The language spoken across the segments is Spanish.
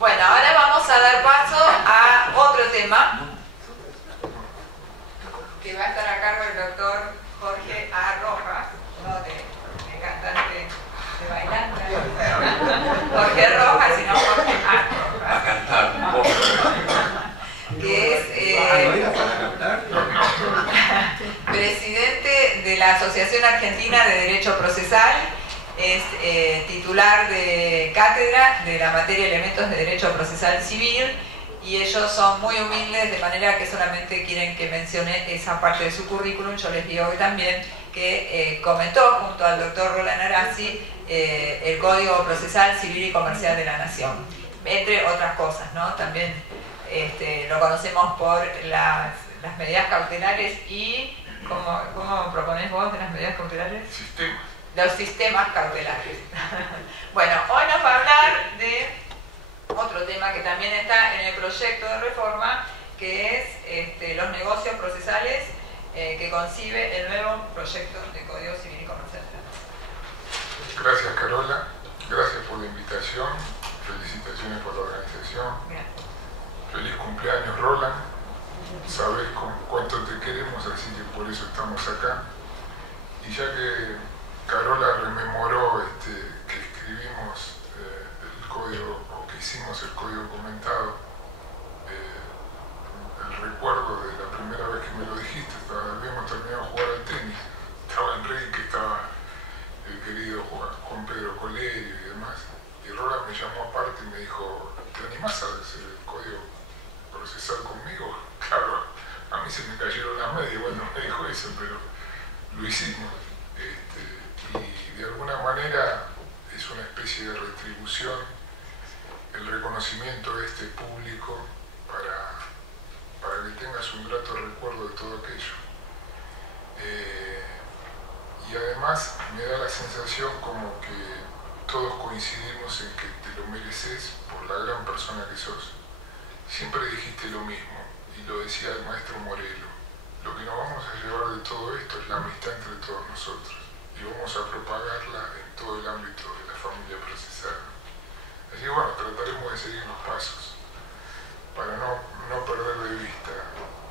Bueno, ahora vamos a dar paso a otro tema que va a estar a cargo del doctor Jorge A. Rojas, no de cantante de bailanta, Jorge Rojas, sino Jorge A. Rojas. A cantar. Que es presidente de la Asociación Argentina de Derecho Procesal, es titular de cátedra de la materia Elementos de Derecho Procesal Civil, y ellos son muy humildes, de manera que solamente quieren que mencione esa parte de su currículum. Yo les digo hoy también que comentó junto al doctor Roland Arazi el Código Procesal Civil y Comercial de la Nación, entre otras cosas, ¿no? También lo conocemos por las medidas cautelares y... ¿Cómo proponés vos de las medidas cautelares? Sistemas. Los sistemas cautelares. Bueno, hoy nos va a hablar de otro tema que también está en el proyecto de reforma, que es los negocios procesales que concibe el nuevo proyecto de Código Civil y Comercial. Gracias, Carola. Gracias por la invitación. Felicitaciones por la organización. Gracias. Feliz cumpleaños, Roland. Sabes cuánto te queremos, así que por eso estamos acá. Y ya que Carola rememoró que escribimos el código, o que hicimos el código comentado, el recuerdo de la primera vez que me lo dijiste, habíamos terminado de jugar al tenis. Estaba Enrique, estaba el querido Juan Pedro Colerio y demás. Y Roland me llamó aparte y me dijo: ¿te animás a hacer el código procesal conmigo? Claro, a mí se me cayeron las medias, bueno, me dijo eso, pero lo hicimos. Y de alguna manera es una especie de retribución, el reconocimiento de este público para que tengas un grato recuerdo de todo aquello. Y además me da la sensación como que todos coincidimos en que te lo mereces por la gran persona que sos. Siempre dijiste lo mismo, y lo decía el maestro Morelo: lo que nos vamos a llevar de todo esto es la amistad entre todos nosotros, y vamos a propagarla en todo el ámbito de la familia procesal. Así que bueno, trataremos de seguir los pasos para no perder de vista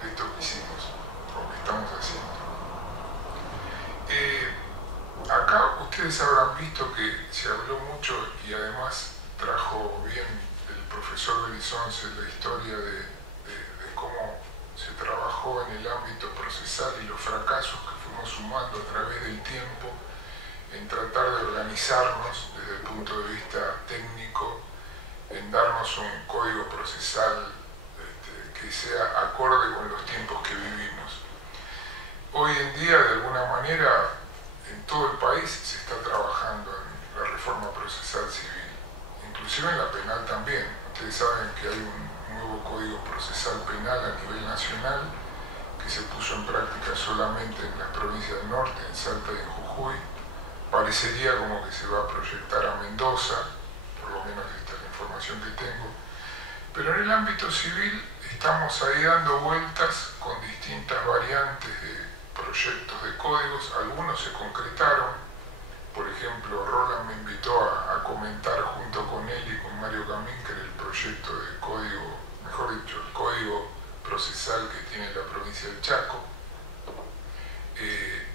esto que hicimos, o que estamos haciendo. Acá ustedes habrán visto que se habló mucho, y además trajo bien el profesor Belisonce la historia de cómo se trabajó en el ámbito procesal y los fracasos que fuimos sumando a través del tiempo en tratar de organizarnos desde el punto de vista técnico, en darnos un código procesal que sea acorde con los tiempos que vivimos. Hoy en día, de alguna manera, en todo el país se está trabajando en la reforma procesal civil, inclusive en la penal también. Ustedes saben que hay un nuevo código procesal penal a nivel nacional que se puso en práctica solamente en las provincias del norte, en Salta y en Jujuy. Parecería como que se va a proyectar a Mendoza, por lo menos esta es la información que tengo. Pero en el ámbito civil estamos ahí dando vueltas con distintas variantes de proyectos de códigos. Algunos se concretaron. Por ejemplo, Roland me invitó a comentar junto con él y con Mario Camínker el proyecto de código, mejor dicho, el código procesal que tiene la provincia del Chaco.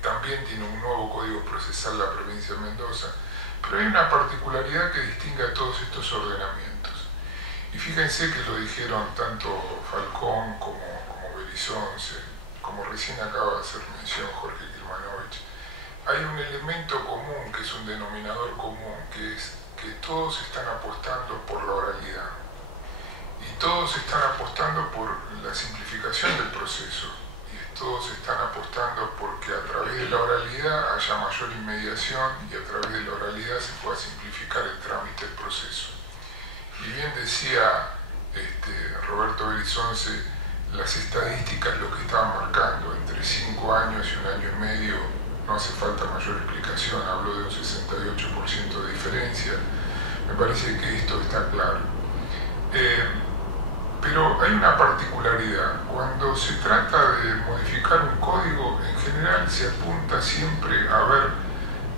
También tiene un nuevo código procesal la provincia de Mendoza. Pero hay una particularidad que distingue a todos estos ordenamientos. Y fíjense que lo dijeron tanto Falcón como Belisonce, como recién acaba de hacer mención Jorge Kilmanovich. Hay un elemento común, que es un denominador común, que es que todos están apostando por la oralidad. Y todos están apostando por la simplificación del proceso. Y todos están apostando porque a través de la oralidad haya mayor inmediación y a través de la oralidad se pueda simplificar el trámite del proceso. Y bien decía Roberto Belisonce, las estadísticas lo que estaban marcando, entre 5 años y 1 año y medio, no hace falta mayor explicación, habló de un 68% de diferencia. Me parece que esto está claro. Pero hay una particularidad. Cuando se trata de modificar un código, en general se apunta siempre a ver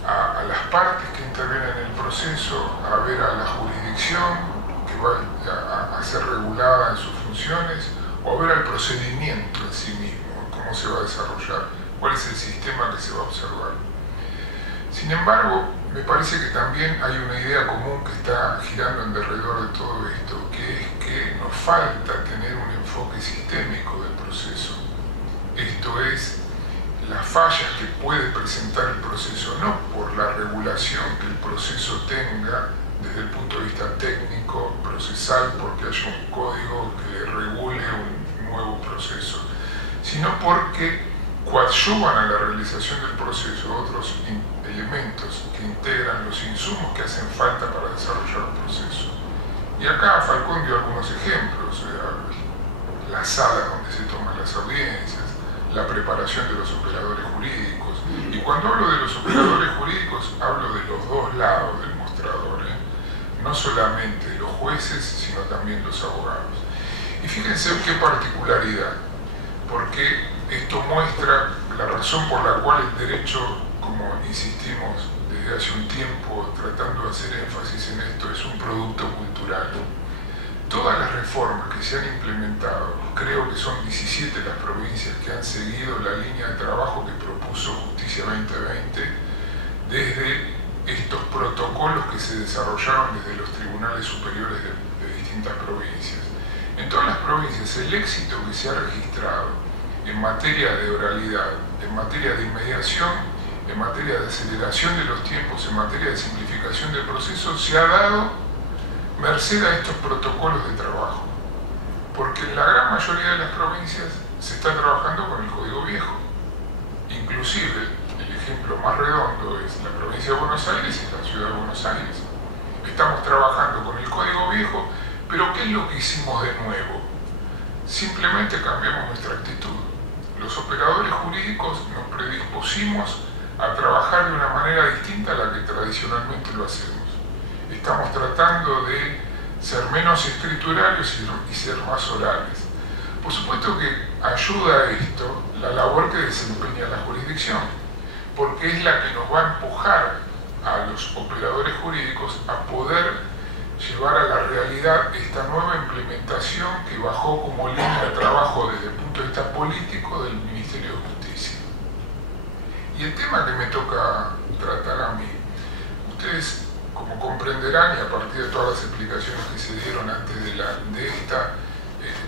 a las partes que intervienen en el proceso, a ver a la jurisdicción que que va a ser regulada en sus funciones, o a ver al procedimiento en sí mismo, cómo se va a desarrollar, cuál es el sistema que se va a observar. Sin embargo, me parece que también hay una idea común que está girando en derredor de todo esto, que es que nos falta tener un enfoque sistémico del proceso. Esto es, las fallas que puede presentar el proceso, no por la regulación que el proceso tenga desde el punto de vista técnico, procesal, porque haya un código que regule un nuevo proceso, sino porque coadyuvan a la realización del proceso otros elementos que integran los insumos que hacen falta para desarrollar el proceso. Y acá Falcón dio algunos ejemplos, la sala donde se toman las audiencias, la preparación de los operadores jurídicos. Y cuando hablo de los operadores jurídicos, hablo de los dos lados del mostrador, no solamente los jueces, sino también los abogados. Y fíjense qué particularidad, porque esto muestra la razón por la cual el derecho, como insistimos desde hace un tiempo tratando de hacer énfasis en esto, es un producto cultural. Todas las reformas que se han implementado, creo que son 17 las provincias que han seguido la línea de trabajo que propuso Justicia 2020, desde estos protocolos que se desarrollaron desde los tribunales superiores de distintas provincias. En todas las provincias el éxito que se ha registrado en materia de oralidad, en materia de inmediación, en materia de aceleración de los tiempos, en materia de simplificación del proceso, se ha dado merced a estos protocolos de trabajo. Porque en la gran mayoría de las provincias se está trabajando con el Código Viejo. Inclusive, el ejemplo más redondo es la provincia de Buenos Aires y la ciudad de Buenos Aires. Estamos trabajando con el Código Viejo, pero ¿qué es lo que hicimos de nuevo? Simplemente cambiamos nuestra actitud. Los operadores jurídicos nos predispusimos a trabajar de una manera distinta a la que tradicionalmente lo hacemos. Estamos tratando de ser menos escriturarios y ser más orales. Por supuesto que ayuda a esto la labor que desempeña la jurisdicción, porque es la que nos va a empujar a los operadores jurídicos a poder llevar a la realidad esta nueva implementación que bajó como línea de trabajo desde el punto de vista político del Ministerio de Justicia. Y el tema que me toca tratar a mí, ustedes como comprenderán, y a partir de todas las explicaciones que se dieron antes de esta,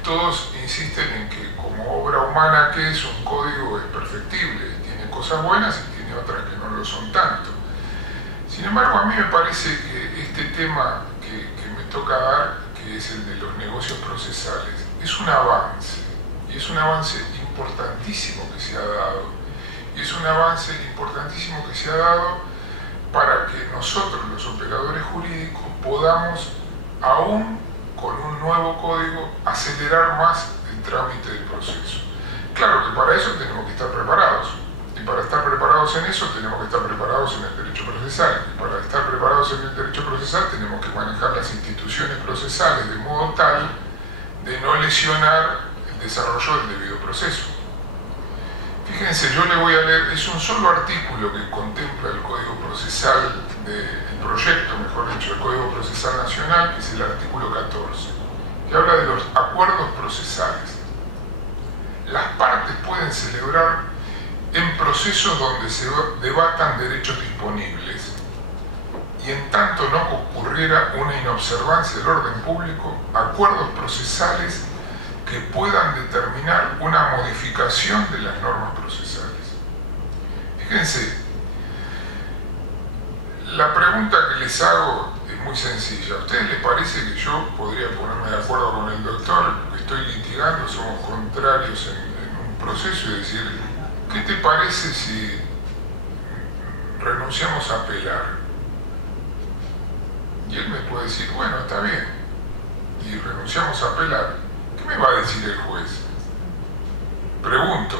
todos insisten en que como obra humana que es un código es perfectible, tiene cosas buenas y tiene otras que no lo son tanto. Sin embargo, a mí me parece que este tema que me toca dar, que es el de los negocios procesales, es un avance, y es un avance importantísimo que se ha dado, y es un avance importantísimo que se ha dado para que nosotros, los operadores jurídicos, podamos, aún con un nuevo código, acelerar más el trámite del proceso. Claro que para eso tenemos que estar preparados, y para estar preparados en eso tenemos que estar preparados en el derecho procesal, y para estar preparados en el derecho procesal tenemos que manejar las instituciones procesales de modo tal de no lesionar el desarrollo del debido proceso. Fíjense, yo le voy a leer, es un solo artículo que contempla el Código Procesal, el proyecto, mejor dicho, del Código Procesal Nacional, que es el artículo 14, que habla de los acuerdos procesales. Las partes pueden celebrar en procesos donde se debatan derechos disponibles y en tanto no ocurriera una inobservancia del orden público, acuerdos procesales que puedan determinar una modificación de las normas procesales. Fíjense, la pregunta que les hago es muy sencilla. ¿A ustedes les parece que yo podría ponerme de acuerdo con el doctor, que estoy litigando, somos contrarios en un proceso, y decir, ¿qué te parece si renunciamos a apelar? Y él me puede decir, bueno, está bien, y renunciamos a apelar. ¿Qué me va a decir el juez? Pregunto.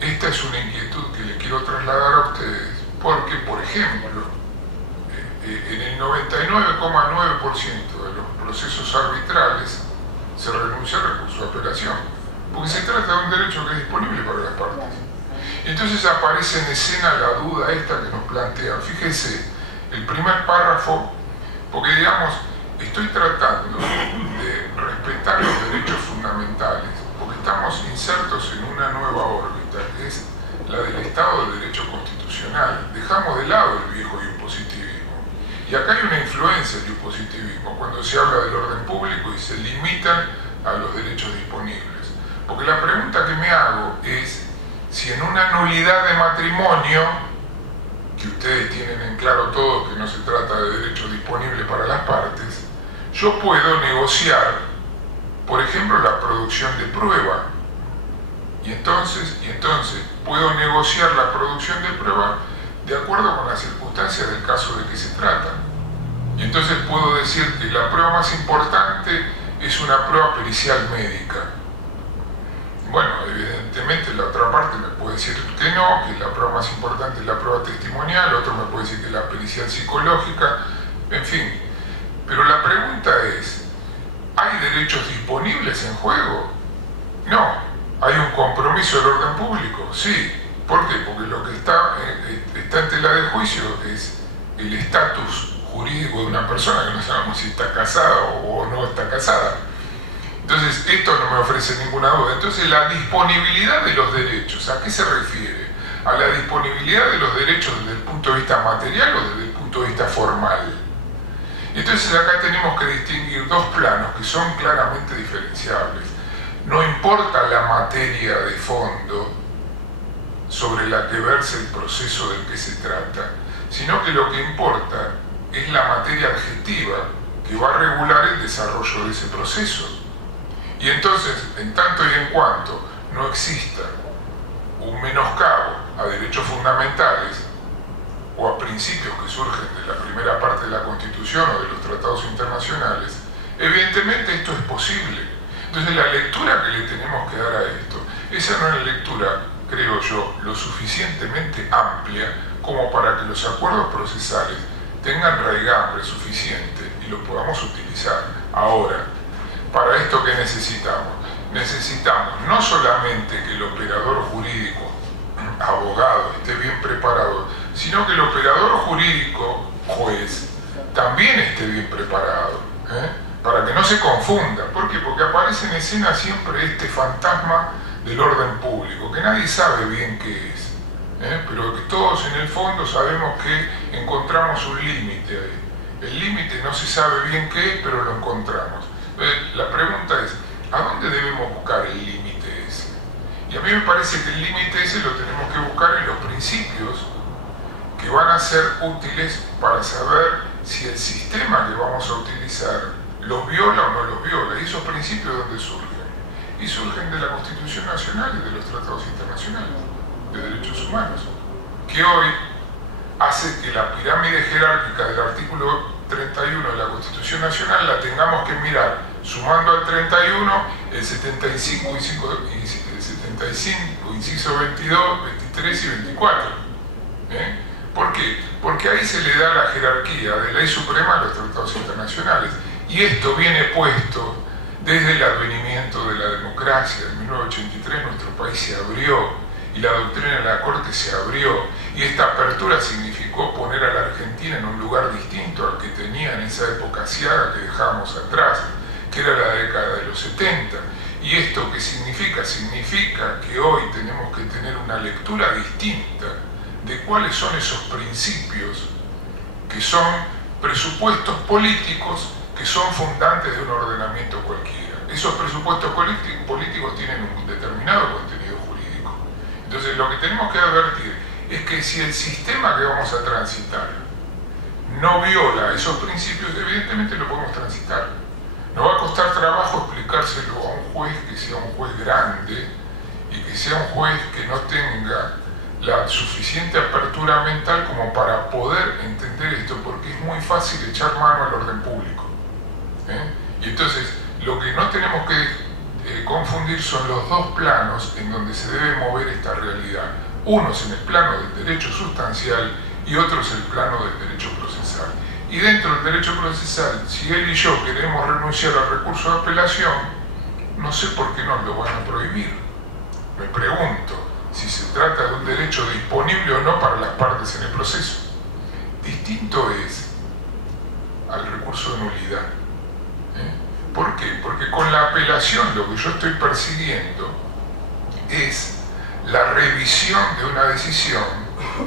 Esta es una inquietud que le quiero trasladar a ustedes, porque, por ejemplo, en el 99,9% de los procesos arbitrales se renuncia al recurso de apelación, porque se trata de un derecho que es disponible para las partes. Entonces aparece en escena la duda esta que nos plantean. Fíjese, el primer párrafo, porque digamos, estoy tratando de respetar los derechos fundamentales, porque estamos insertos en una nueva órbita, que es la del Estado de Derecho Constitucional. Dejamos de lado el viejo impositivismo. Y acá hay una influencia del impositivismo, cuando se habla del orden público y se limitan a los derechos disponibles. Porque la pregunta que me hago es si en una nulidad de matrimonio, que ustedes tienen en claro todos que no se trata de derechos disponibles para las partes, yo puedo negociar, por ejemplo, la producción de prueba. Y entonces puedo negociar la producción de prueba de acuerdo con las circunstancias del caso de que se trata. Y entonces puedo decir que la prueba más importante es una prueba pericial médica. Bueno, evidentemente la otra parte me puede decir que no, que la prueba más importante es la prueba testimonial, otro me puede decir que es la pericial psicológica, en fin. Pero la pregunta es, ¿hay derechos disponibles en juego? No. ¿Hay un compromiso del orden público? Sí. ¿Por qué? Porque lo que está en tela de juicio es el estatus jurídico de una persona, que no sabemos si está casada o no está casada. Entonces, esto no me ofrece ninguna duda. Entonces, la disponibilidad de los derechos, ¿a qué se refiere? ¿A la disponibilidad de los derechos desde el punto de vista material o desde el punto de vista formal? Entonces, acá tenemos que distinguir dos planos que son claramente diferenciables. No importa la materia de fondo sobre la que verse el proceso del que se trata, sino que lo que importa es la materia adjetiva que va a regular el desarrollo de ese proceso. Y entonces, en tanto y en cuanto no exista un menoscabo a derechos fundamentales o a principios que surgen de la primera parte de la Constitución o de los tratados internacionales, evidentemente esto es posible. Entonces la lectura que le tenemos que dar a esto, esa no es una lectura, creo yo, lo suficientemente amplia como para que los acuerdos procesales tengan raigambre suficiente y lo podamos utilizar. Ahora, para esto, ¿qué necesitamos? Necesitamos no solamente que el operador jurídico, abogado, esté bien preparado, sino que el operador jurídico, juez, también esté bien preparado, para que no se confunda. ¿Por qué? Porque aparece en escena siempre este fantasma del orden público, que nadie sabe bien qué es, pero que todos en el fondo sabemos que encontramos un límite ahí. El límite no se sabe bien qué es, pero lo encontramos. La pregunta es, ¿a dónde debemos buscar el límite ese? Y a mí me parece que el límite ese lo tenemos que buscar en los principios que van a ser útiles para saber si el sistema que vamos a utilizar los viola o no los viola. ¿Y esos principios dónde surgen? Y surgen de la Constitución Nacional y de los tratados internacionales de derechos humanos, que hoy hace que la pirámide jerárquica del artículo 31 de la Constitución Nacional la tengamos que mirar sumando al 31 el 75, inciso 22, 23 y 24. ¿Por qué? Porque ahí se le da la jerarquía de ley suprema a los tratados internacionales. Y esto viene puesto desde el advenimiento de la democracia. En 1983 nuestro país se abrió y la doctrina de la Corte se abrió. Y esta apertura significó poner a la Argentina en un lugar distinto al que tenía en esa época asiaga que dejamos atrás, que era la década de los 70. ¿Y esto qué significa? Significa que hoy tenemos que tener una lectura distinta de cuáles son esos principios que son presupuestos políticos que son fundantes de un ordenamiento cualquiera. Esos presupuestos políticos tienen un determinado contenido jurídico. Entonces lo que tenemos que advertir es que si el sistema que vamos a transitar no viola esos principios, evidentemente lo podemos transitar. Nos va a costar trabajo explicárselo a un juez que sea un juez grande y que sea un juez que no tenga la suficiente apertura mental como para poder entender esto, porque es muy fácil echar mano al orden público. Y entonces lo que no tenemos que confundir son los dos planos en donde se debe mover esta realidad. Uno es en el plano del derecho sustancial y otro es el plano del derecho procesal. Y dentro del derecho procesal, si él y yo queremos renunciar al recurso de apelación, no sé por qué nos lo van a prohibir. Me pregunto si se trata de un derecho disponible o no para las partes en el proceso. Distinto es al recurso de nulidad. ¿Por qué? Porque con la apelación lo que yo estoy persiguiendo es la revisión de una decisión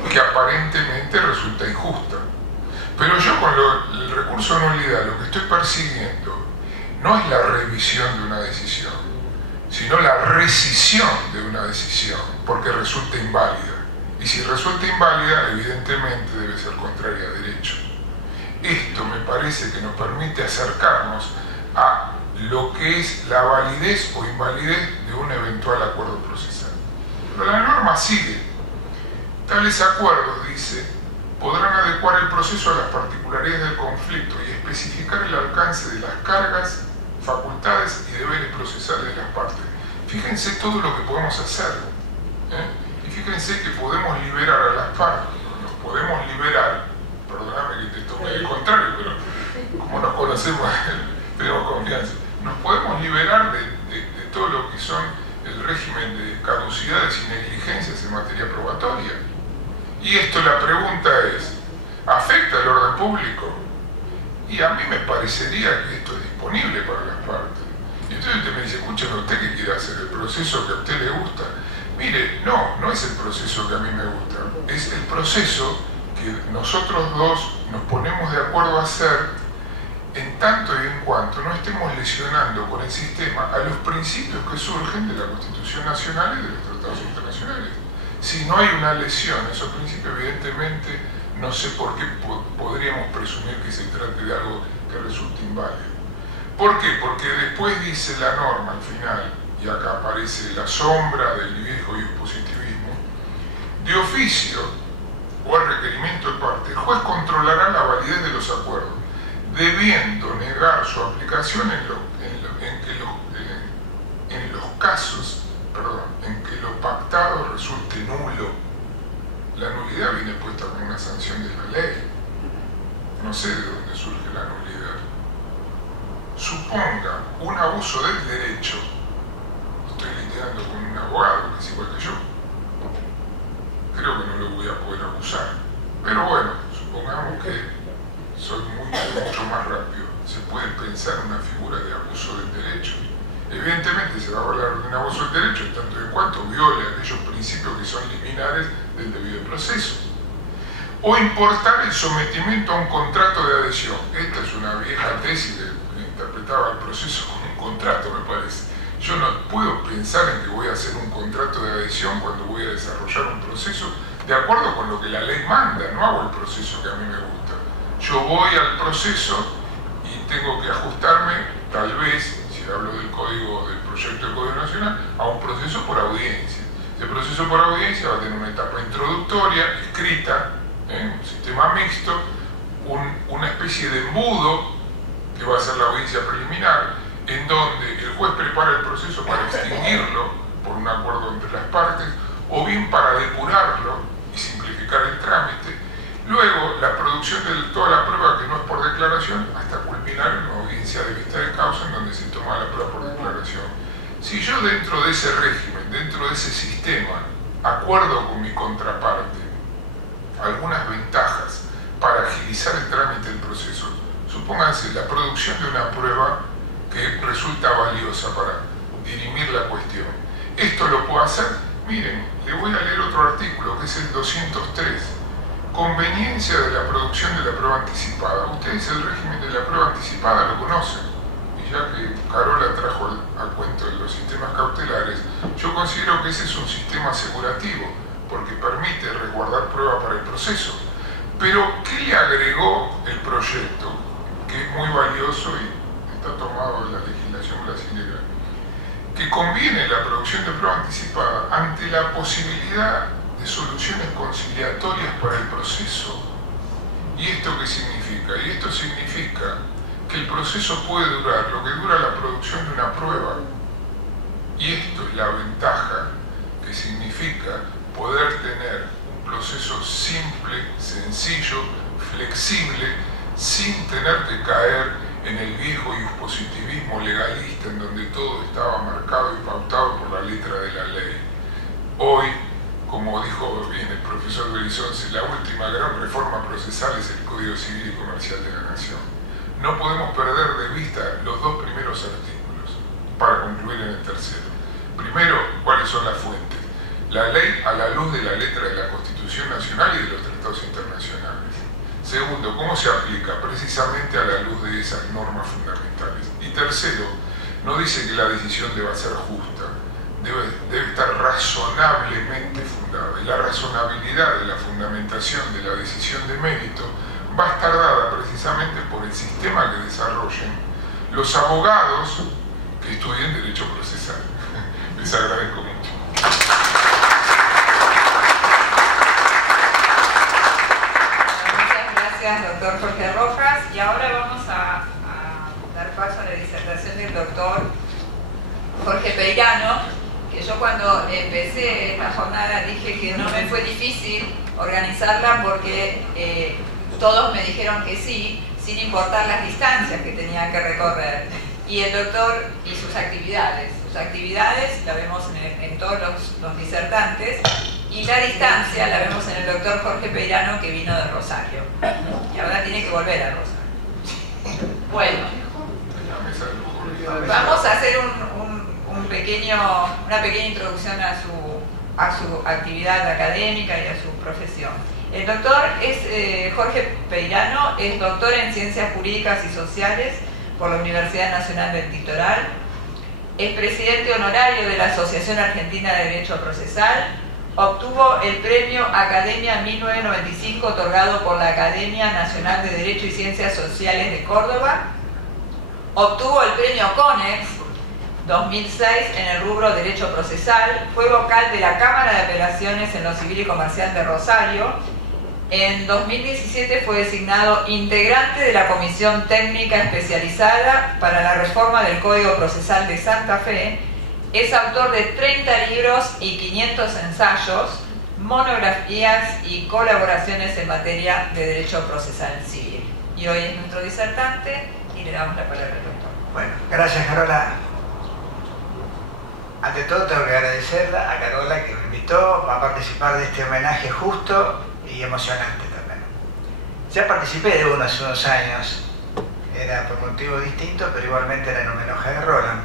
que aparentemente resulta injusta. Pero yo con el recurso de nulidad lo que estoy persiguiendo no es la revisión de una decisión, sino la rescisión de una decisión, porque resulta inválida. Y si resulta inválida, evidentemente debe ser contraria a derecho. Esto me parece que nos permite acercarnos a lo que es la validez o invalidez de un eventual acuerdo procesal. Pero la norma sigue. Tales acuerdos, dice, podrán adecuar el proceso a las particularidades del conflicto y especificar el alcance de las cargas, facultades y deberes procesales de las partes. Fíjense todo lo que podemos hacer. Y fíjense que podemos liberar a las partes. Nos podemos liberar, perdóname que te tome el contrario, pero como nos conocemos, tenemos confianza. Nos podemos liberar de todo lo que son el régimen de caducidades y negligencias en materia probatoria. Y esto, la pregunta es, ¿afecta al orden público? Y a mí me parecería que esto es disponible para las partes. Y entonces usted me dice, escúcheme, ¿usted qué quiere hacer? ¿El proceso que a usted le gusta? Mire, no es el proceso que a mí me gusta. Es el proceso que nosotros dos nos ponemos de acuerdo a hacer en tanto y en cuanto no estemos lesionando con el sistema a los principios que surgen de la Constitución Nacional y de los tratados internacionales. Si no hay una lesión a esos principios, evidentemente no sé por qué podríamos presumir que se trate de algo que resulte inválido. ¿Por qué? Porque después dice la norma al final, y acá aparece la sombra del viejo positivismo, de oficio o al requerimiento de parte, el juez controlará la validez de los acuerdos, debiendo negar su aplicación en los casos en que lo pactado resulte nulo. La nulidad viene puesta con una sanción de la ley. No sé de dónde surge la nulidad. Suponga un abuso del derecho. Estoy lidiando con un abogado que es igual que yo. Creo que no lo voy a poder acusar. Pero bueno, supongamos que soy mucho más rápido. Se puede pensar en una figura de abuso del derecho. Evidentemente se va a hablar de un abuso del derecho en tanto en cuanto viole aquellos principios que son liminares del debido proceso. O importar el sometimiento a un contrato de adhesión. Esta es una vieja tesis que interpretaba el proceso como un contrato, me parece. Yo no puedo pensar en que voy a hacer un contrato de adhesión cuando voy a desarrollar un proceso de acuerdo con lo que la ley manda. No hago el proceso que a mí me gusta. Yo voy al proceso y tengo que ajustarme, tal vez, si hablo del código, del proyecto de Código Nacional, a un proceso por audiencia. Ese proceso por audiencia va a tener una etapa introductoria, escrita, en un sistema mixto, una especie de embudo, que va a ser la audiencia preliminar, en donde el juez prepara el proceso para extinguirlo por un acuerdo entre las partes, o bien para depurarlo y simplificar el trámite. Luego, la producción de toda la prueba que no es por declaración, hasta culminar en una audiencia de vista de causa en donde se toma la prueba por declaración. Si yo dentro de ese régimen, dentro de ese sistema, acuerdo con mi contraparte algunas ventajas para agilizar el trámite del proceso, supónganse la producción de una prueba que resulta valiosa para dirimir la cuestión. Esto lo puedo hacer, miren, le voy a leer otro artículo que es el 203. Conveniencia de la producción de la prueba anticipada. Ustedes el régimen de la prueba anticipada lo conocen. Y ya que Carola trajo al cuento de los sistemas cautelares, yo considero que ese es un sistema asegurativo, porque permite resguardar prueba para el proceso. Pero, ¿qué le agregó el proyecto? Que es muy valioso y está tomado en la legislación brasileña. Que conviene la producción de prueba anticipada ante la posibilidad de soluciones conciliatorias para el proceso. ¿Y esto qué significa? Y esto significa que el proceso puede durar lo que dura la producción de una prueba. Y esto es la ventaja que significa poder tener un proceso simple, sencillo, flexible, sin tener que caer en el viejo positivismo legalista en donde todo estaba marcado y pautado por la letra de la ley. Hoy, como dijo bien el profesor Belizonce, la última gran reforma procesal es el Código Civil y Comercial de la Nación. No podemos perder de vista los a la luz de la letra de la Constitución Nacional y de los tratados internacionales. Segundo, cómo se aplica precisamente a la luz de esas normas fundamentales. Y tercero, no dice que la decisión deba ser justa, debe estar razonablemente fundada. Y la razonabilidad de la fundamentación de la decisión de mérito va a estar dada precisamente por el sistema que desarrollen los abogados que estudien Derecho Procesal. Les agradezco mucho. Muchas gracias, doctor Jorge Rojas. Y ahora vamos a dar paso a la disertación del doctor Jorge Peirano, que yo cuando empecé esta jornada dije que no me fue difícil organizarla porque todos me dijeron que sí, sin importar las distancias que tenían que recorrer. Y el doctor y sus actividades la vemos en todos los disertantes, y la distancia la vemos en el doctor Jorge Peirano, que vino de Rosario y ahora tiene que volver a Rosario. Bueno, vamos a hacer una pequeña introducción a su actividad académica y a su profesión. El doctor Jorge Peirano es doctor en Ciencias Jurídicas y Sociales por la Universidad Nacional del Litoral, es presidente honorario de la Asociación Argentina de Derecho Procesal, obtuvo el premio Academia 1995 otorgado por la Academia Nacional de Derecho y Ciencias Sociales de Córdoba, obtuvo el premio CONEX 2006 en el rubro Derecho Procesal, fue vocal de la Cámara de Apelaciones en lo Civil y Comercial de Rosario. En 2017 fue designado integrante de la Comisión Técnica Especializada para la Reforma del Código Procesal de Santa Fe. Es autor de 30 libros y 500 ensayos, monografías y colaboraciones en materia de Derecho Procesal Civil. Y hoy es nuestro disertante y le damos la palabra al doctor. Bueno, gracias, Carola. Ante todo tengo que agradecerla a Carola que me invitó a participar de este homenaje justo y emocionante también. Ya participé de uno hace unos años, era por motivo distinto, pero igualmente era en homenaje de Roland.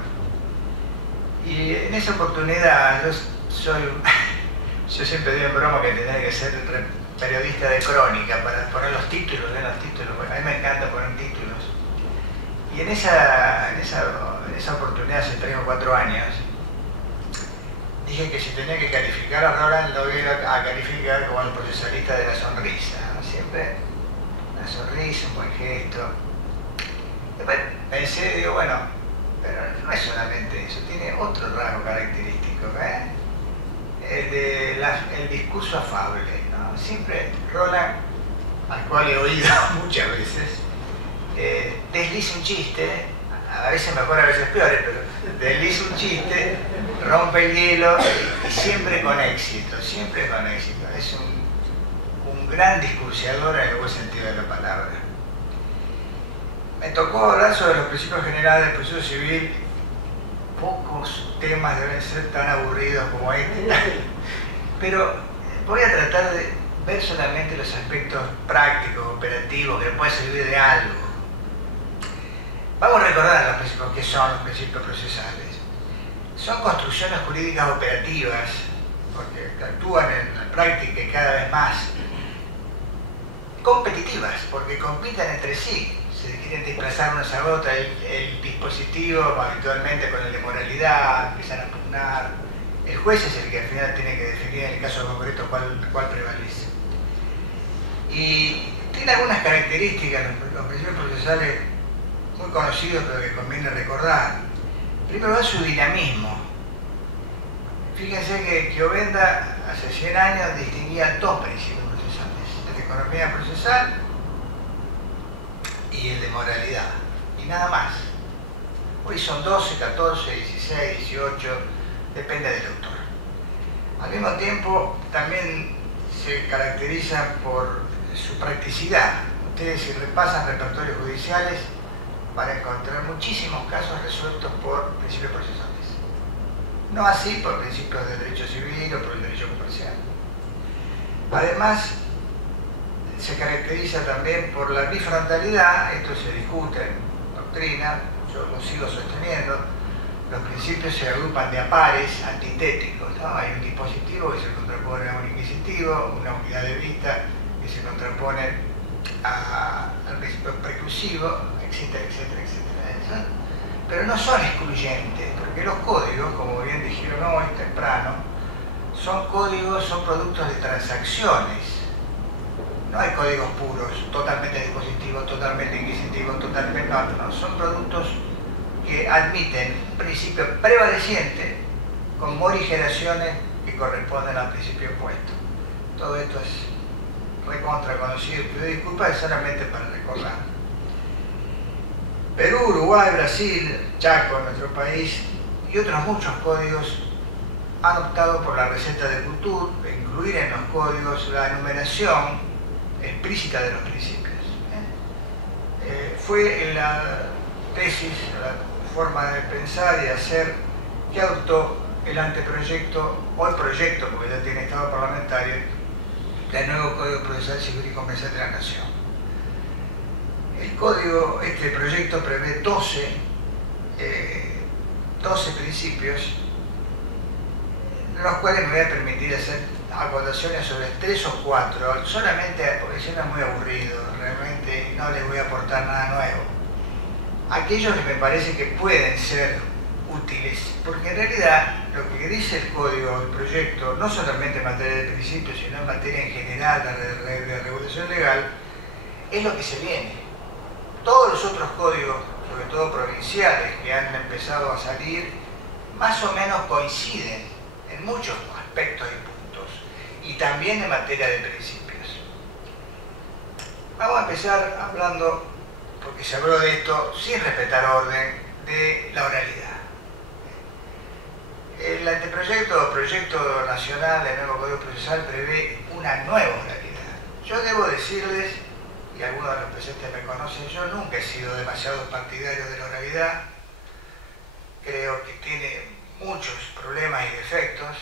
Y en esa oportunidad yo siempre digo en broma que tenía que ser periodista de crónica para poner los títulos, bueno, a mí me encanta poner títulos. Y en esa oportunidad, hace 3 o 4 años, dije que si tenía que calificar a Roland, lo iba a calificar como el procesalista de la sonrisa. Siempre una sonrisa, un buen gesto. Después pensé, digo, bueno, pero no es solamente eso, tiene otro rasgo característico, el discurso afable, ¿no? Siempre Roland, al cual he oído muchas veces, desliza un chiste, a veces mejor, a veces peor, pero desliza un chiste, rompe el hielo y siempre con éxito, Es un gran discursiador en el buen sentido de la palabra. Me tocó hablar sobre los principios generales del proceso civil. Pocos temas deben ser tan aburridos como este, pero voy a tratar de ver solamente los aspectos prácticos, operativos, que pueden servir de algo. Vamos a recordar los principios que son los principios procesales. Son construcciones jurídicas operativas, porque actúan en la práctica y cada vez más competitivas, porque compiten entre sí, se quieren desplazar unos a otros, el dispositivo habitualmente con el de moralidad, empiezan a pugnar, el juez es el que al final tiene que definir en el caso concreto cuál prevalece. Y tiene algunas características, los principios procesales muy conocidos, pero que conviene recordar. Primero es su dinamismo. Fíjense que Chiovenda hace 100 años distinguía 2 principios procesales, el de economía procesal y el de moralidad, y nada más. Hoy son 12, 14, 16, 18, depende del autor. Al mismo tiempo también se caracterizan por su practicidad. Ustedes, si repasan repertorios judiciales, van a encontrar muchísimos casos resueltos por principios procesales. No así por principios de derecho civil o por el derecho comercial. Además, se caracteriza también por la bifrontalidad, esto se discute en doctrina, yo lo sigo sosteniendo, los principios se agrupan de a pares antitéticos, ¿no? Hay un dispositivo que se contrapone a un inquisitivo, una unidad de vista que se contrapone al principio preclusivo, etcétera, etcétera, etcétera. Pero no son excluyentes, porque los códigos, como bien dijeron hoy temprano, son códigos, son productos de transacciones. No hay códigos puros, totalmente dispositivos, totalmente inquisitivos, totalmente... No, son productos que admiten un principio prevaleciente con morigeraciones que corresponden al principio opuesto. Todo esto es recontra conocido, pido disculpas, solamente para recordar. Perú, Uruguay, Brasil, Chaco, nuestro país, y otros muchos códigos han optado por la receta de Couture, de incluir en los códigos la enumeración explícita de los principios. Fue en la tesis, la forma de pensar y hacer que adoptó el anteproyecto, o el proyecto, porque ya tiene estado parlamentario, del nuevo Código Procesal Civil y Comercial de la Nación. El código, este proyecto prevé 12 principios, los cuales me voy a permitir hacer acotaciones sobre 3 o 4, solamente porque si no es muy aburrido, realmente no les voy a aportar nada nuevo. Aquellos que me parece que pueden ser útiles, porque en realidad lo que dice el código, el proyecto, no solamente en materia de principios, sino en materia en general de regulación legal, es lo que se viene. Todos los otros códigos, sobre todo provinciales, que han empezado a salir, más o menos coinciden en muchos aspectos y puntos, y también en materia de principios. Vamos a empezar hablando, porque se habló de esto sin respetar orden, de la oralidad. El anteproyecto o proyecto nacional del nuevo Código Procesal prevé una nueva oralidad. Yo debo decirles, y algunos de los presentes me conocen, yo nunca he sido demasiado partidario de la oralidad. Creo que tiene muchos problemas y defectos,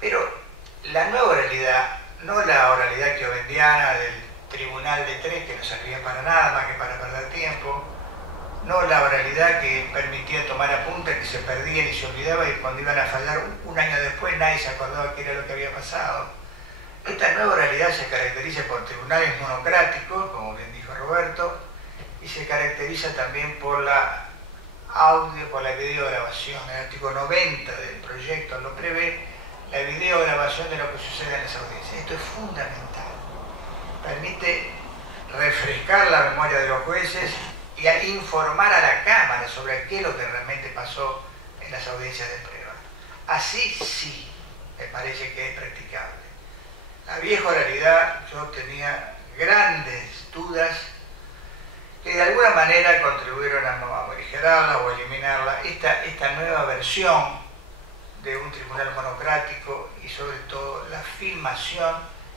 pero la nueva oralidad, no la oralidad kiovendiana del tribunal de 3 que no servía para nada más que para perder tiempo, no la oralidad que permitía tomar apuntes que se perdían y se olvidaba y cuando iban a fallar un año después nadie se acordaba qué era lo que había pasado. Esta nueva oralidad se caracteriza por tribunales monocráticos, como bien dijo Roberto, y se caracteriza también por la videograbación. El artículo 90 del proyecto lo prevé, la videograbación de lo que sucede en las audiencias. Esto es fundamental. Permite refrescar la memoria de los jueces y a informar a la Cámara sobre qué es lo que realmente pasó en las audiencias de prueba. Así sí, me parece que es practicable. La vieja oralidad, yo tenía grandes dudas que de alguna manera contribuyeron a morigerarla o eliminarla. Esta nueva versión de un tribunal monocrático y sobre todo la filmación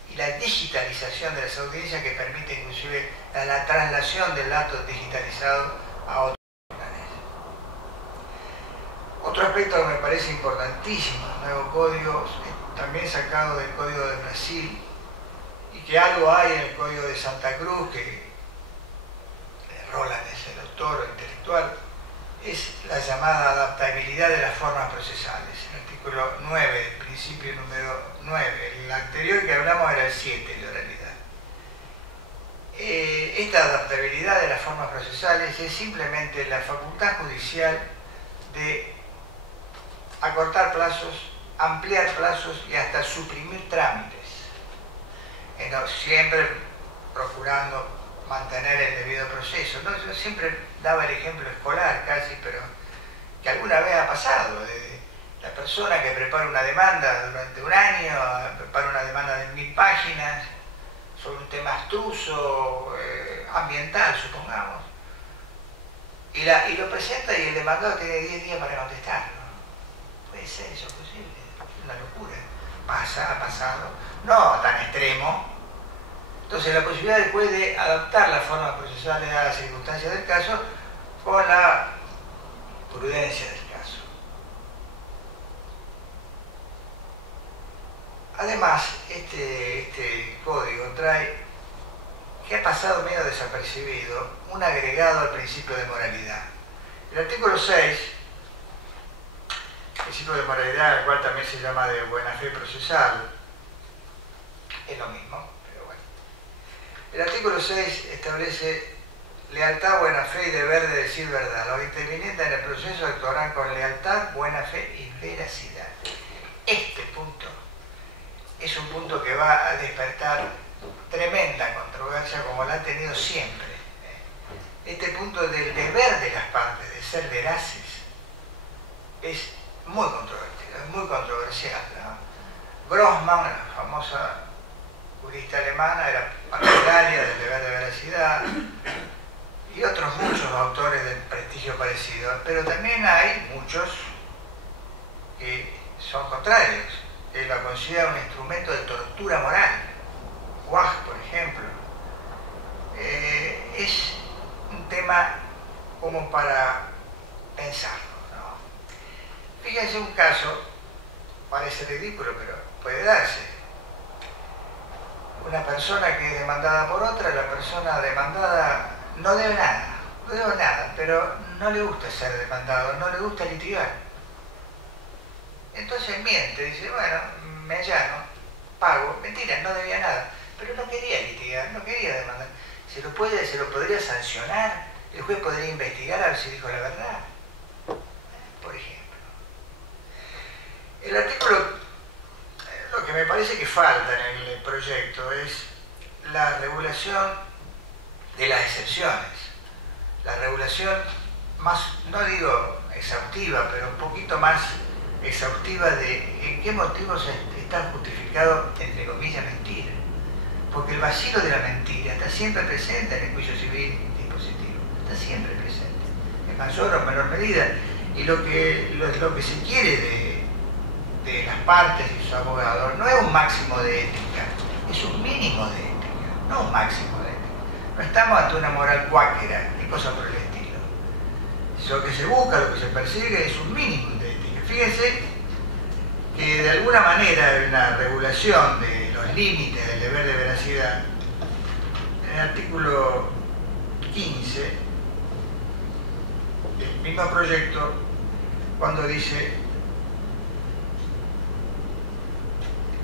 y la digitalización de las audiencias que permite inclusive la traslación del dato digitalizado a otros tribunales. Otro aspecto que me parece importantísimo del nuevo código, también sacado del Código de Brasil, y que algo hay en el Código de Santa Cruz, que Roland es el autor intelectual, es la llamada adaptabilidad de las formas procesales. El artículo 9, el principio número 9, el anterior que hablamos era el 7 de oralidad. Esta adaptabilidad de las formas procesales es simplemente la facultad judicial de acortar plazos, ampliar plazos y hasta suprimir trámites, siempre procurando mantener el debido proceso. ¿No? Yo siempre daba el ejemplo escolar casi, pero que alguna vez ha pasado, de la persona que prepara una demanda durante un año, prepara una demanda de 1000 páginas sobre un tema abstruso, ambiental, supongamos, y lo presenta y el demandado tiene 10 días para contestarlo. ¿Puede ser eso posible? Es una locura. Ha pasado, no tan extremo. Entonces la posibilidad del juez de adaptar las formas procesales a las circunstancias del caso con la prudencia del caso. Además, este código trae, que ha pasado medio desapercibido, un agregado al principio de moralidad, El artículo 6, principio de moralidad, el cual también se llama de buena fe procesal, es lo mismo, pero bueno. El artículo 6 establece lealtad, buena fe y deber de decir verdad. Los intervinientes en el proceso actuarán con lealtad, buena fe y veracidad. Este punto es un punto que va a despertar tremenda controversia como la ha tenido siempre. Este punto del deber de las partes de ser veraces es muy controvertido, es muy controversial, ¿no? Grossman, la famosa jurista alemana, era partidaria del deber de veracidad, y otros muchos autores de prestigio parecido, pero también hay muchos que son contrarios, que lo consideran un instrumento de tortura moral. Wach, por ejemplo. Es un tema como para pensarlo, ¿no? Fíjense un caso, parece ridículo, pero puede darse. Una persona que es demandada por otra, la persona demandada no debe nada, pero no le gusta ser demandado, no le gusta litigar. Entonces miente, dice, bueno, me allano, pago, mentira, no debía nada, pero no quería litigar, no quería demandar. Se lo podría sancionar, el juez podría investigar a ver si dijo la verdad, por ejemplo. El artículo, lo que me parece que falta en el proyecto es la regulación de las excepciones, la regulación más, no digo exhaustiva, pero un poquito más exhaustiva de en qué motivos está justificado, entre comillas, mentir. Porque el vacío de la mentira está siempre presente en el juicio civil dispositivo, está siempre presente, en mayor o menor medida. Y lo que se quiere de las partes y sus abogados no es un máximo de ética, es un mínimo de ética, no un máximo de ética. No estamos ante una moral cuáquera ni cosa por el estilo. Lo que se busca, lo que se persigue es un mínimo de ética. Fíjense que de alguna manera hay una regulación de los límites del deber de veracidad en el artículo 15 del mismo proyecto, cuando dice: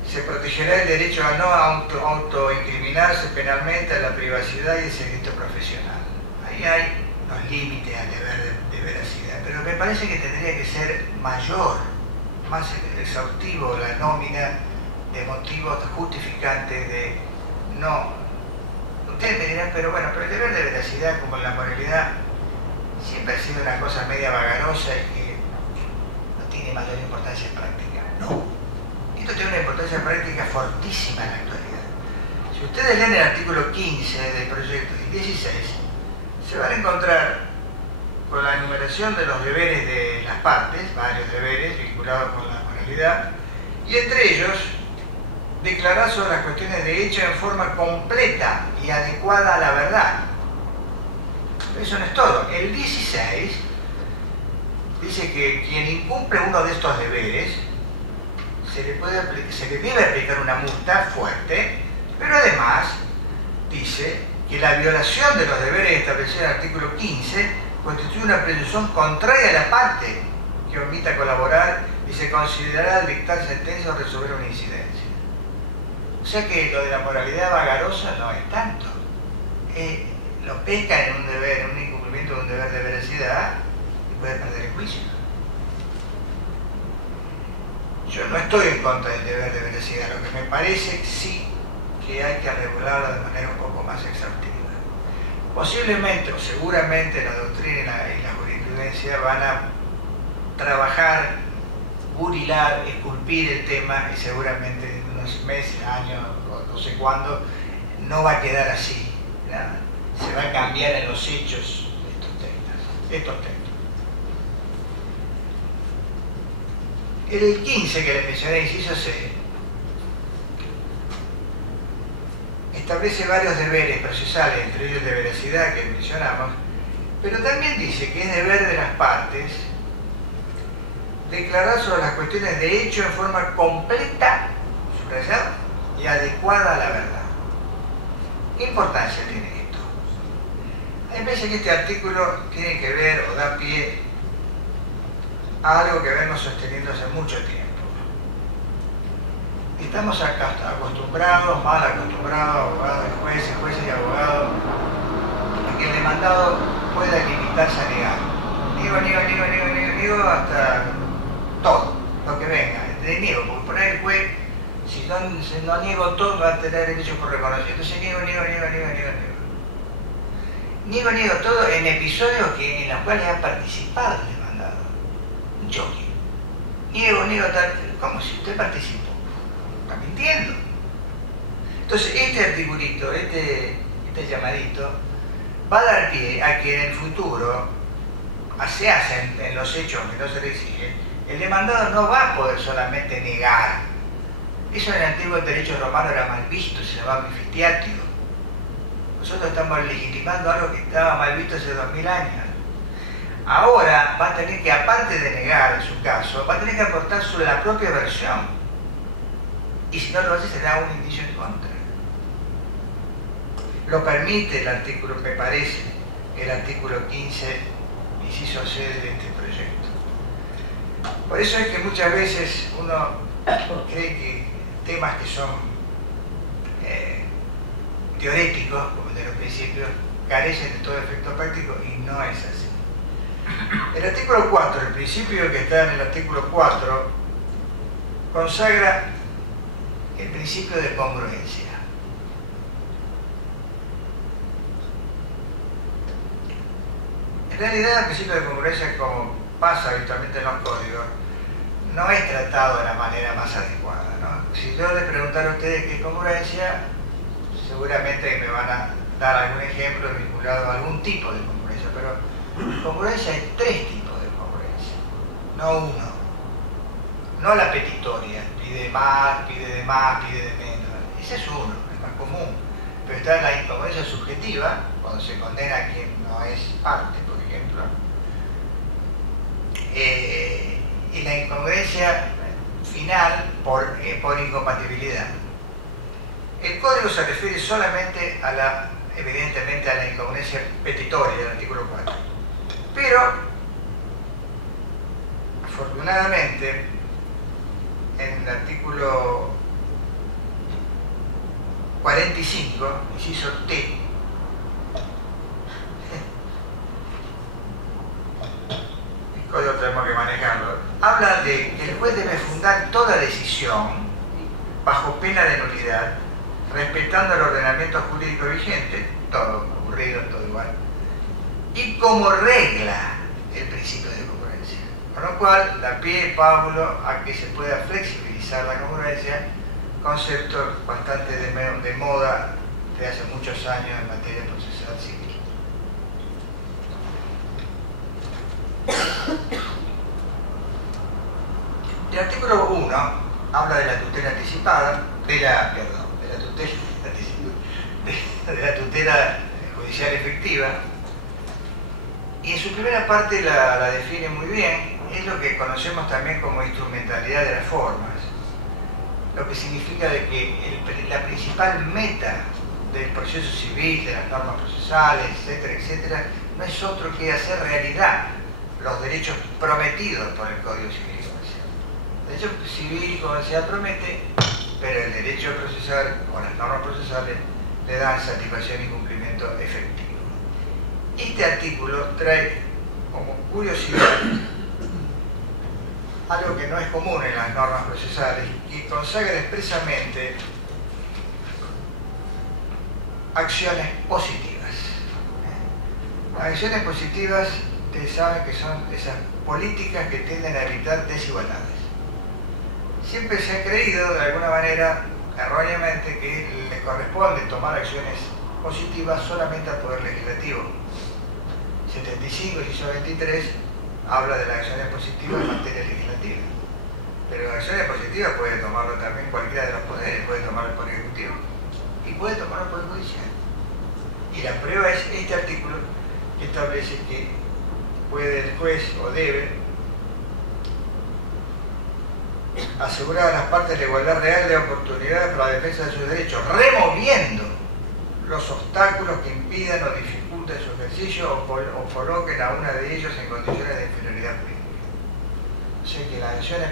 se protegerá el derecho a no autoincriminarse penalmente a la privacidad y el secreto profesional. Ahí hay los límites al deber de veracidad, pero me parece que tendría que ser mayor, más exhaustivo la nómina de motivos justificantes de no. Ustedes me dirán, pero bueno, pero el deber de veracidad, como la moralidad, siempre ha sido una cosa media vagarosa y que no tiene mayor importancia práctica. No, esto tiene una importancia práctica fortísima en la actualidad. Si ustedes leen el artículo 15 del proyecto y 16, se van a encontrar con la enumeración de los deberes de las partes, varios deberes vinculados con la moralidad, y entre ellos declarar sobre las cuestiones de hecho en forma completa y adecuada a la verdad. Eso no es todo. El 16 dice que quien incumple uno de estos deberes se le debe aplicar una multa fuerte, pero además dice que la violación de los deberes establecidos en el artículo 15 constituye una presunción contraria a la parte que omita colaborar y se considerará al dictar sentencia o resolver una incidencia. O sea que lo de la moralidad vagarosa no es tanto. Lo pesca en un deber, en un incumplimiento de un deber de veracidad y puede perder el juicio. Yo no estoy en contra del deber de veracidad, lo que me parece sí que hay que regularlo de manera un poco más exhaustiva. Posiblemente o seguramente la doctrina y la jurisprudencia van a trabajar, burilar, esculpir el tema y seguramente en unos meses, años, no sé cuándo, no va a quedar así, ¿no? Se va a cambiar en los hechos estos textos. El 15 que le mencioné, inciso C, establece varios deberes procesales, entre ellos de veracidad que mencionamos, pero también dice que es deber de las partes declarar sobre las cuestiones de hecho en forma completa, subrayado, y adecuada a la verdad. ¿Qué importancia tiene esto? A mí me parece que este artículo tiene que ver o da pie a algo que vengo sosteniendo hace mucho tiempo. Estamos acá acostumbrados, mal acostumbrados, abogados, jueces y abogados, a que el demandado pueda limitarse a negar. Niego hasta todo lo que venga. Le niego, porque por ahí el juez, si no niego todo, va a tener derecho por reconocido. Entonces niego todo en episodios en los cuales ha participado el demandado. Un choque. Niego tal. ¿Cómo si usted participó? Está mintiendo. Entonces este articulito, este llamadito, va a dar pie a que en el futuro se hacen en los hechos que no se le exige, el demandado no va a poder solamente negar. Eso en el antiguo derecho romano era mal visto, se llamaba mifitiatio. Nosotros estamos legitimando algo que estaba mal visto hace 2000 años. Ahora va a tener que, aparte de negar en su caso, va a tener que aportar sobre la propia versión. Y si no lo hace, será un indicio en contra. Lo permite el artículo, me parece, el artículo 15, inciso C de este proyecto. Por eso es que muchas veces uno cree que temas que son teoréticos, como de los principios, carecen de todo efecto práctico y no es así. El artículo 4, el principio que está en el artículo 4, consagra el principio de congruencia. En realidad el principio de congruencia, como pasa habitualmente en los códigos, no es tratado de la manera más adecuada, ¿no? Si yo les preguntara a ustedes qué es congruencia, seguramente me van a dar algún ejemplo vinculado a algún tipo de congruencia, pero congruencia hay 3 tipos de congruencia, no uno. No la petitoria, pide más, pide de menos. Ese es uno, es más común. Pero está la incongruencia subjetiva, cuando se condena a quien no es parte, por ejemplo. Y la incongruencia final por incompatibilidad. El código se refiere solamente evidentemente a la incongruencia petitoria del artículo 4. Pero, afortunadamente, en el artículo 45, inciso T, el código tenemos que manejarlo, habla de que el juez debe fundar toda decisión bajo pena de nulidad, respetando el ordenamiento jurídico vigente, todo ocurrido, todo igual, y como regla el principio de congruencia. Con lo cual, da pie, Pablo, a que se pueda flexibilizar la congruencia, concepto bastante de moda de hace muchos años en materia procesal civil. El artículo 1 habla de la tutela anticipada, de la tutela judicial efectiva, y en su primera parte la define muy bien. Es lo que conocemos también como instrumentalidad de las formas, lo que significa de que la principal meta del proceso civil, de las normas procesales, etcétera, no es otro que hacer realidad los derechos prometidos por el Código Civil y Comercial. El derecho civil y comercial promete, pero el derecho procesal o las normas procesales le dan satisfacción y cumplimiento efectivo. Este artículo trae como curiosidad algo que no es común en las normas procesales, y consagra expresamente acciones positivas. Las acciones positivas, ustedes saben que son esas políticas que tienden a evitar desigualdades. Siempre se ha creído, de alguna manera, erróneamente, que le corresponde tomar acciones positivas solamente al Poder Legislativo. 75, inciso 23, habla de las acciones positivas en materia legislativa. Pero las acciones positivas puede tomarlo también cualquiera de los poderes, puede tomarlo el Poder Ejecutivo y puede tomarlo el Poder Judicial. Y la prueba es este artículo que establece que puede el juez o debe asegurar a las partes la igualdad real de oportunidades para la defensa de sus derechos, removiendo los obstáculos que impidan o dificulten su ejercicio o coloquen a una de ellos en condiciones de inferioridad jurídica. O sea que las acciones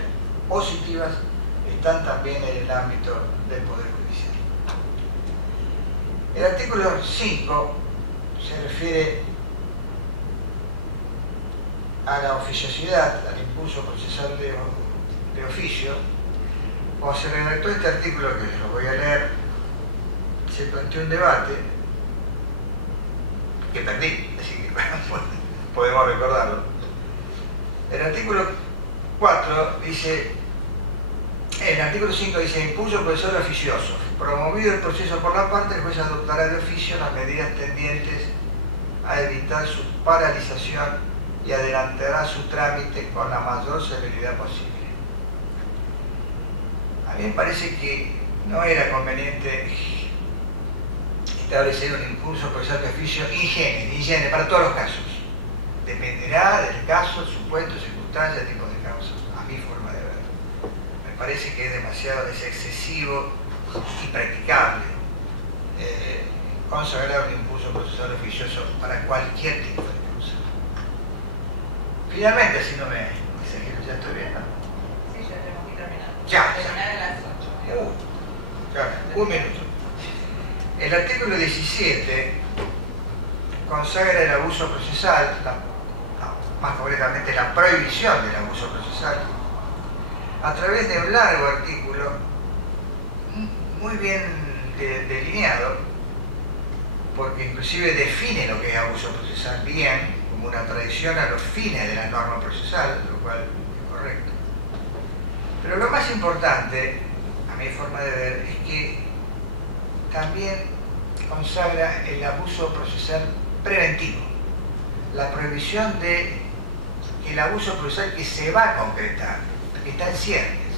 positivas están también en el ámbito del Poder Judicial. El artículo 5 se refiere a la oficiosidad, al impulso procesal de oficio. Cuando se redactó este artículo, que lo voy a leer, se planteó un debate que perdí, así que podemos recordarlo. El artículo 4 dice, el artículo 5 dice: impulso procesal oficioso. Promovido el proceso por la parte, el juez adoptará de oficio las medidas tendientes a evitar su paralización y adelantará su trámite con la mayor celeridad posible. A mí me parece que no era conveniente establecer un impulso procesal de oficio ingente para todos los casos. Dependerá del caso, supuesto, circunstancia, tipo de causas, a mi forma de ver. Me parece que es demasiado excesivo y practicable consagrar un impulso procesal oficioso para cualquier tipo de causa. Finalmente, si no me ya estoy bien, ¿no? Sí, ya tenemos que terminar. Ya. Terminar a las 8. Ya, un minuto. El artículo 17 consagra el abuso procesal, más concretamente la prohibición del abuso procesal, a través de un largo artículo muy bien delineado, porque inclusive define lo que es abuso procesal bien, como una traición a los fines de la norma procesal, lo cual es correcto. Pero lo más importante, a mi forma de ver, es que también consagra el abuso procesal preventivo, la prohibición de el abuso procesal que se va a concretar, que está en ciernes.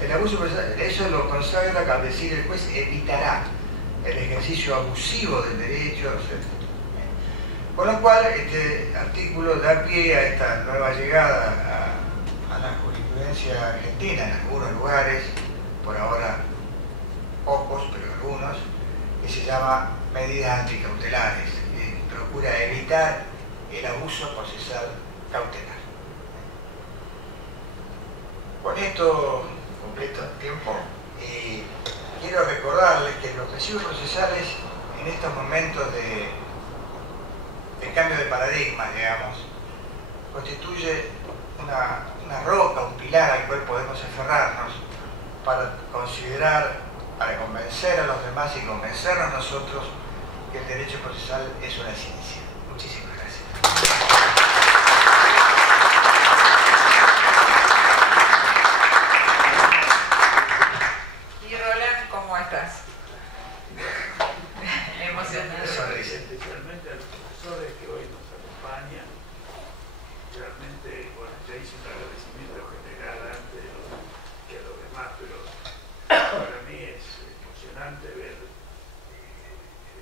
El abuso procesal, eso lo consagra al decir el juez evitará el ejercicio abusivo del derecho, etc. Con lo cual, este artículo da pie a esta nueva llegada a la jurisprudencia argentina en algunos lugares, por ahora pocos, pero algunos, que se llama medidas anticautelares, que procura evitar el abuso procesal cautelar. Con esto completo el tiempo y quiero recordarles que los recibos procesales en estos momentos de cambio de paradigma, digamos, constituye una roca, un pilar al cual podemos aferrarnos para considerar, para convencer a los demás y convencernos nosotros que el derecho procesal es una ciencia. Muchísimas gracias. Y Roland, ¿cómo estás? Emocionado. Especialmente a los profesores que hoy nos acompañan. Realmente, bueno, ya hice un agradecimiento general antes que a los demás, pero para mí es emocionante ver,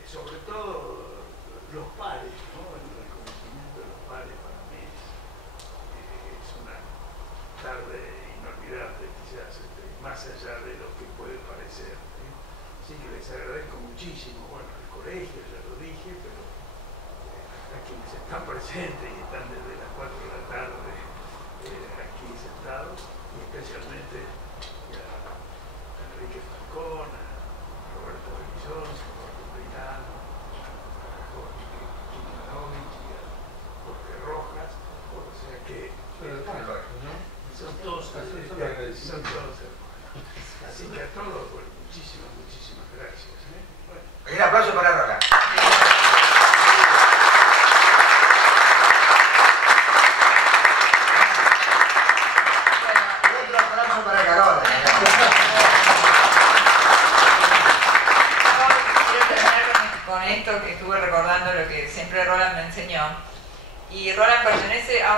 sobre todo los pares, ¿no? El reconocimiento de los pares para mí es una tarde inolvidable, quizás, más allá de lo que puede parecer. Así que les agradezco muchísimo, bueno, al colegio, ya lo dije, pero a quienes están presentes y están desde las 4 de la tarde aquí sentados, y especialmente a Enrique Falcón, a Roberto Belizón, a Roberto Peirano, a Jorge Kimanovich y a Jorge Rojas, o sea que son todos hermanos. Así que a todos, bueno, muchísimas gracias. Bueno. Un aplauso para Roland. Y otro aplauso para Carola. Quiero terminar con esto que estuve recordando, lo que siempre Roland me enseñó. Y Roland pertenece a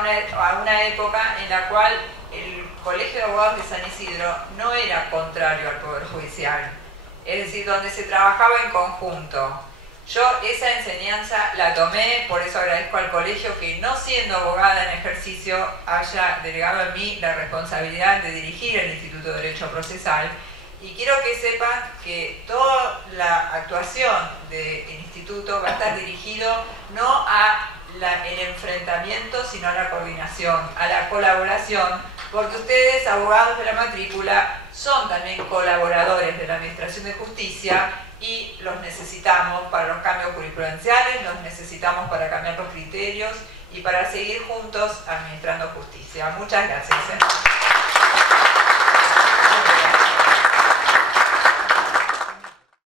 una época en la cual el Colegio de Abogados de San Isidro no era contrario al Poder Judicial, es decir, donde se trabajaba en conjunto. Yo esa enseñanza la tomé, por eso agradezco al colegio que, no siendo abogada en ejercicio, haya delegado en mí la responsabilidad de dirigir el Instituto de Derecho Procesal. Y quiero que sepan que toda la actuación del instituto va a estar dirigido no a el enfrentamiento, sino a la coordinación, a la colaboración, porque ustedes, abogados de la matrícula, son también colaboradores de la Administración de Justicia y los necesitamos para los cambios jurisprudenciales, los necesitamos para cambiar los criterios y para seguir juntos administrando justicia. Muchas gracias.